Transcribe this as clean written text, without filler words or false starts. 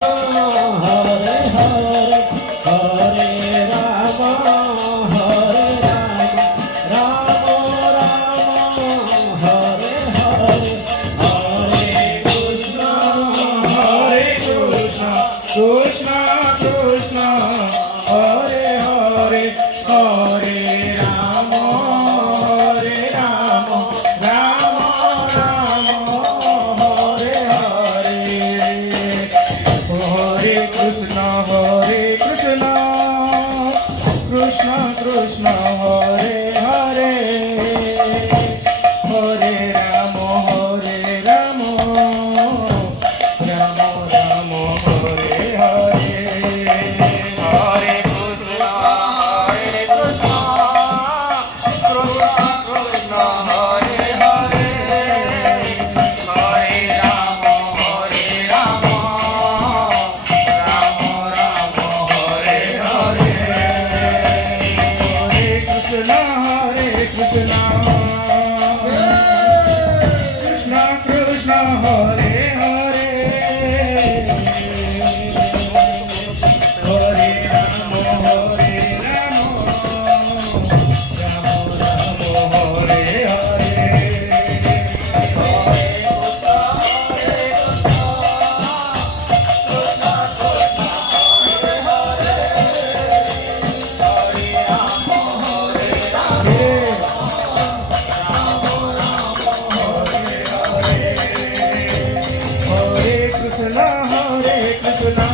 Hare Hare Hare Ram Hare Ram Ram Ram Hare Hare Hare Krishna Krishna Krishna Hare Hare Hare Ram Ram Ram Hare Hare Hare Krishna Krishna Krishna Hare Hare Hare Ram Ram Ram Hare Hare Hare Krishna Krishna Krishna Hare Hare Hare Ram Ram Ram Hare Hare Hare Krishna Krishna Krishna Hare Hare Hare Ram Ram Ram Hare Hare Hare Krishna